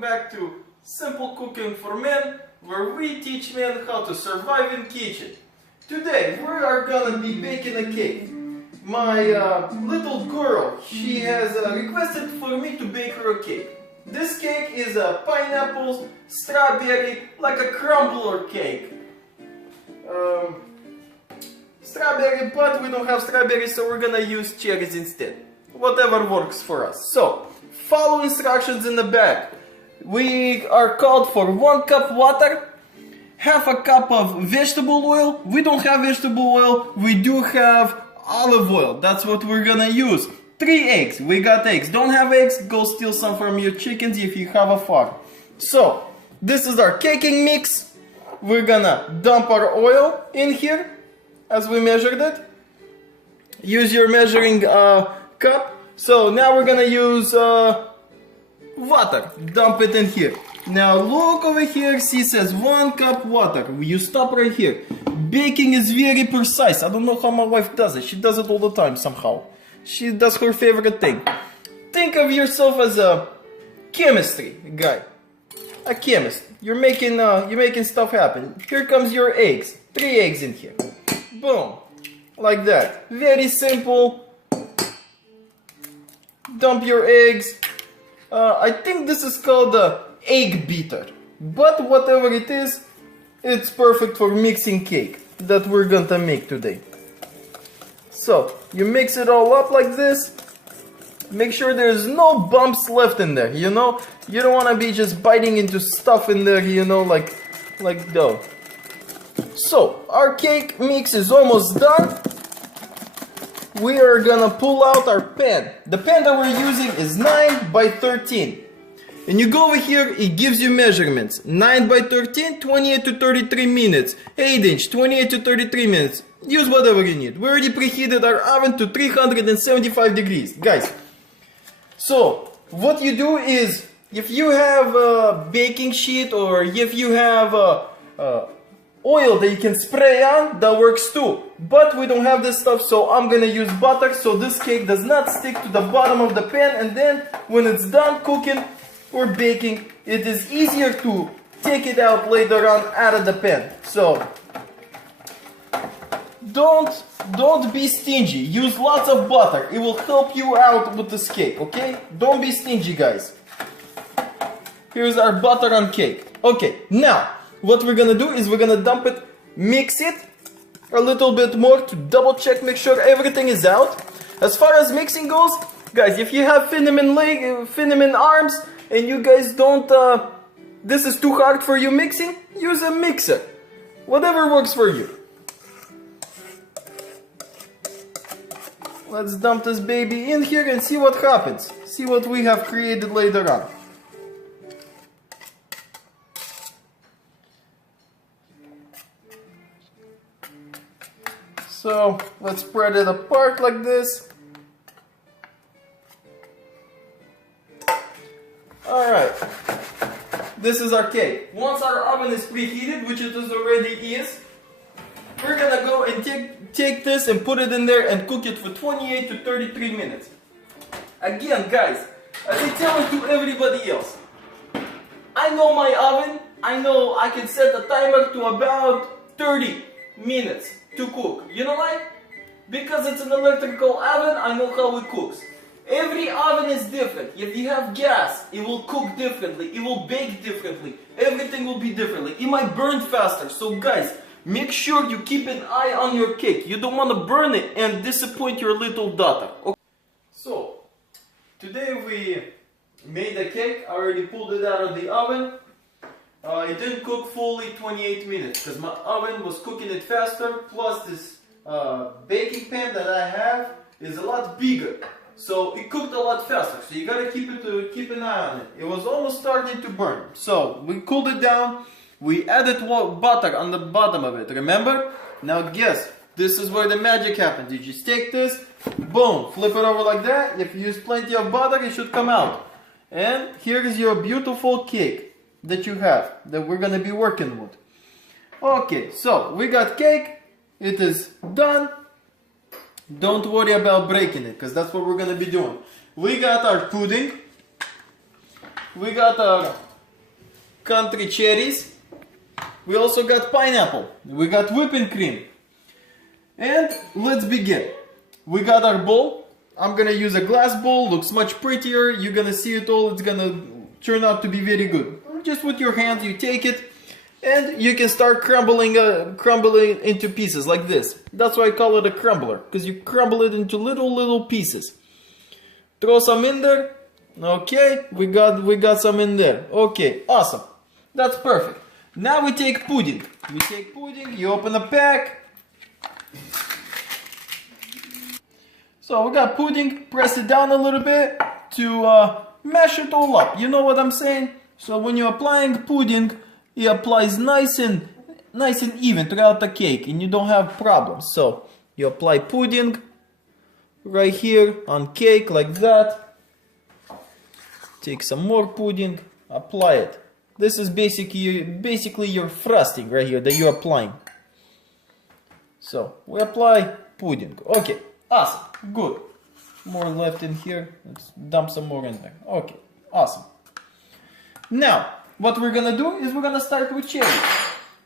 Back to Simple Cooking for Men, where we teach men how to survive in kitchen. Today we are gonna be baking a cake. My little girl, she has requested for me to bake her a cake. This cake is a pineapple, strawberry, like a crumbler cake. Strawberry, but we don't have strawberries, so we're gonna use cherries instead. Whatever works for us. So, follow instructions in the back. We are called for 1 cup water, half a cup of vegetable oil. We don't have vegetable oil, we do have olive oil. That's what we're gonna use. 3 eggs. We got eggs. Don't have eggs? Go steal some from your chickens if you have a farm. So, this is our caking mix. We're gonna dump our oil in here as we measured it. Use your measuring cup. So now we're gonna use water. Dump it in here. Now look over here. See, it says 1 cup water. You stop right here. Baking is very precise. I don't know how my wife does it. She does it all the time somehow. She does her favorite thing. Think of yourself as a chemistry guy. A chemist. You're making stuff happen. Here comes your eggs. 3 eggs in here. Boom. Like that. Very simple. Dump your eggs. I think this is called the egg beater. But whatever it is, it's perfect for mixing cake that we're gonna make today. So, you mix it all up like this. Make sure there's no bumps left in there, you know? You don't want to be just biting into stuff in there, you know, like dough. So, our cake mix is almost done. We are gonna pull out our pan. The pan that we're using is 9 by 13. And you go over here, it gives you measurements. 9 by 13, 28 to 33 minutes. 8 inch, 28 to 33 minutes. Use whatever you need. We already preheated our oven to 375 degrees. Guys, so what you do is, if you have a baking sheet or if you have oil that you can spray on, that works too. But we don't have this stuff, so I'm gonna use butter so this cake does not stick to the bottom of the pan, and then when it's done cooking or baking, it is easier to take it out later on out of the pan. So don't be stingy. Use lots of butter. It will help you out with this cake, okay? Don't be stingy, guys. Here's our butter on cake. Okay, now what we're gonna do is we're gonna dump it, mix it a little bit more to double check, make sure everything is out. As far as mixing goes, guys, if you have cinnamon arms and you guys don't, this is too hard for you mixing, use a mixer. Whatever works for you. Let's dump this baby in here and see what happens. See what we have created later on. So, let's spread it apart like this. Alright. This is our cake. Once our oven is preheated, which it already is, we're gonna go and take this and put it in there and cook it for 28 to 33 minutes. Again, guys, I've been telling to everybody else, I know my oven, I know I can set a timer to about 30 minutes to cook. You know why? Because it's an electrical oven, I know how it cooks. Every oven is different. If you have gas, it will cook differently, it will bake differently, everything will be differently. It might burn faster. So guys, make sure you keep an eye on your cake. You don't want to burn it and disappoint your little daughter. Okay. So, today we made a cake. I already pulled it out of the oven. It didn't cook fully 28 minutes because my oven was cooking it faster. Plus this baking pan that I have is a lot bigger. So it cooked a lot faster. So you gotta keep an eye on it. It was almost starting to burn. So we cooled it down. We added butter on the bottom of it, remember? Now guess, this is where the magic happens. You just take this, boom, flip it over like that. If you use plenty of butter, it should come out. And here is your beautiful cake that you have, that we're gonna be working with. Okay, so we got cake. It is done. Don't worry about breaking it, because that's what we're gonna be doing. We got our pudding. We got our country cherries. We also got pineapple. We got whipping cream. And let's begin. We got our bowl. I'm gonna use a glass bowl. Looks much prettier. You're gonna see it all. It's gonna turn out to be very good. Just with your hands, you take it. And you can start crumbling into pieces like this. That's why I call it a crumbler, because you crumble it into little pieces. Throw some in there. Okay, we got some in there. Okay, awesome. That's perfect. Now we take pudding. You open a pack. So we got pudding, press it down a little bit to mash it all up. You know what I'm saying? So when you're applying pudding, it applies nice and even throughout the cake, and you don't have problems. So you apply pudding right here on cake like that. Take some more pudding, apply it. This is basically your frosting right here that you're applying. So we apply pudding. Okay, awesome, good. More left in here. Let's dump some more in there. Okay, awesome. Now, what we're gonna do is we're gonna start with cherries.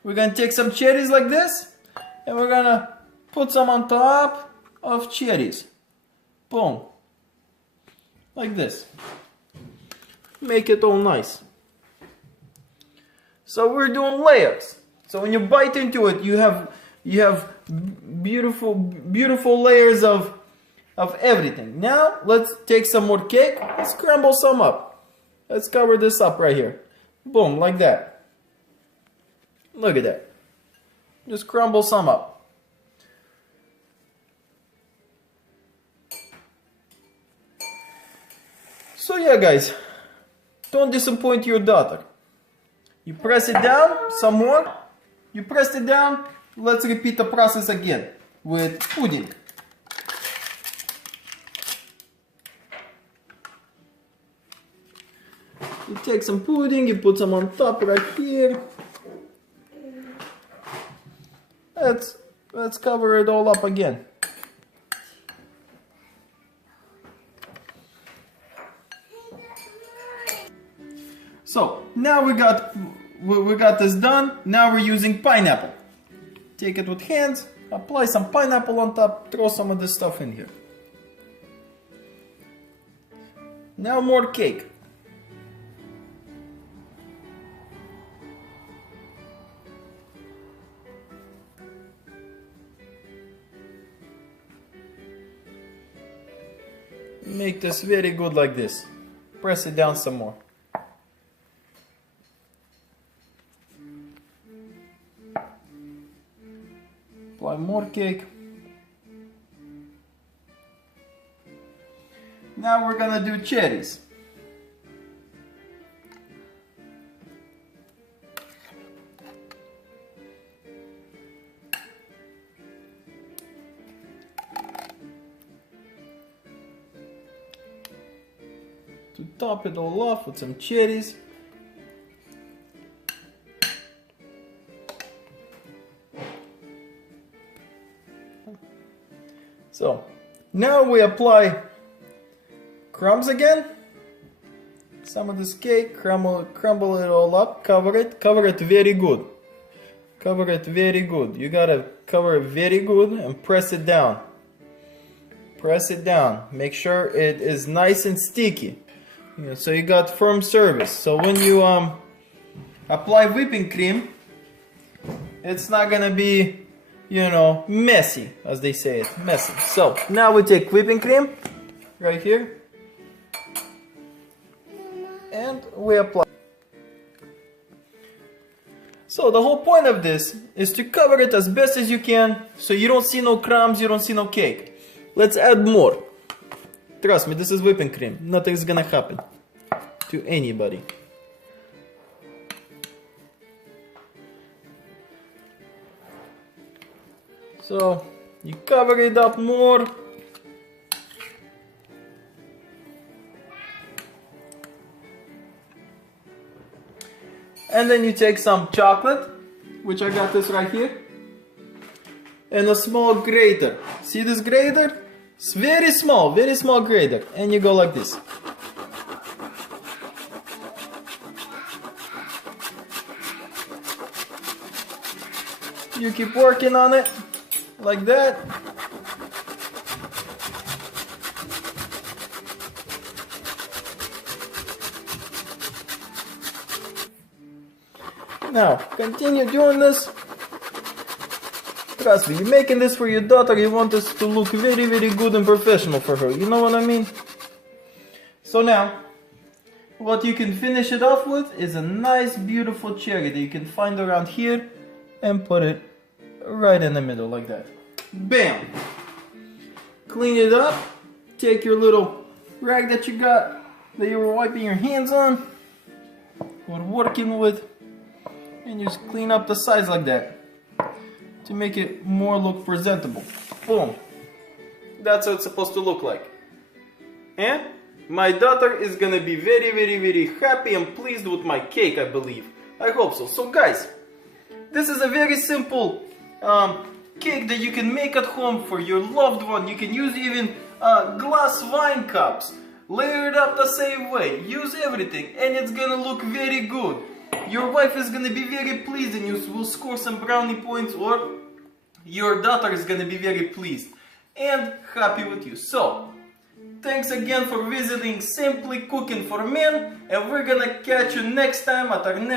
We're gonna take some cherries like this, and we're gonna put some on top of cherries. Boom. Like this. Make it all nice. So we're doing layers. So when you bite into it, you have beautiful layers of everything. Now let's take some more cake. Let's crumble some up. Let's cover this up right here. Boom, like that. Look at that. Just crumble some up. So yeah, guys, don't disappoint your daughter. You press it down some more. You pressed it down. Let's repeat the process again with pudding. You take some pudding, you put some on top right here. Let's cover it all up again. So now we got this done. Now we're using pineapple. Take it with hands, apply some pineapple on top, throw some of this stuff in here. Now more cake. Make this very good like this. Press it down some more. Apply more cake. Now we're gonna do cherries. To top it all off with some cherries. So now we apply crumbs again. Some of this cake, crumble it all up, cover it very good. Cover it very good. You gotta cover it very good and press it down. Press it down. Make sure it is nice and sticky. So you got firm surface. So when you apply whipping cream, it's not gonna be, you know, messy, as they say it, messy. So now we take whipping cream right here and we apply. So the whole point of this is to cover it as best as you can so you don't see no crumbs, you don't see no cake. Let's add more. Trust me, this is whipping cream. Nothing's gonna happen to anybody. So you cover it up more. And then you take some chocolate, which I got this right here, and a small grater. See this grater? It's very small grater. And you go like this. You keep working on it, like that. Now, continue doing this. Trust me, you're making this for your daughter, you want this to look very, very good and professional for her, you know what I mean? So now, what you can finish it off with is a nice, beautiful cherry that you can find around here and put it right in the middle like that. Bam! Clean it up, take your little rag that you got, that you were wiping your hands on, or working with, and just clean up the sides like that to make it more look presentable. Boom. That's what it's supposed to look like. And my daughter is gonna be very, very, very happy and pleased with my cake, I believe. I hope so. So guys, this is a very simple cake that you can make at home for your loved one. You can use even glass wine cups. Layer it up the same way. Use everything and it's gonna look very good. Your wife is gonna be very pleased and you will score some brownie points, or your daughter is gonna be very pleased and happy with you. So, thanks again for visiting Simply Cooking for Men, and we're gonna catch you next time at our next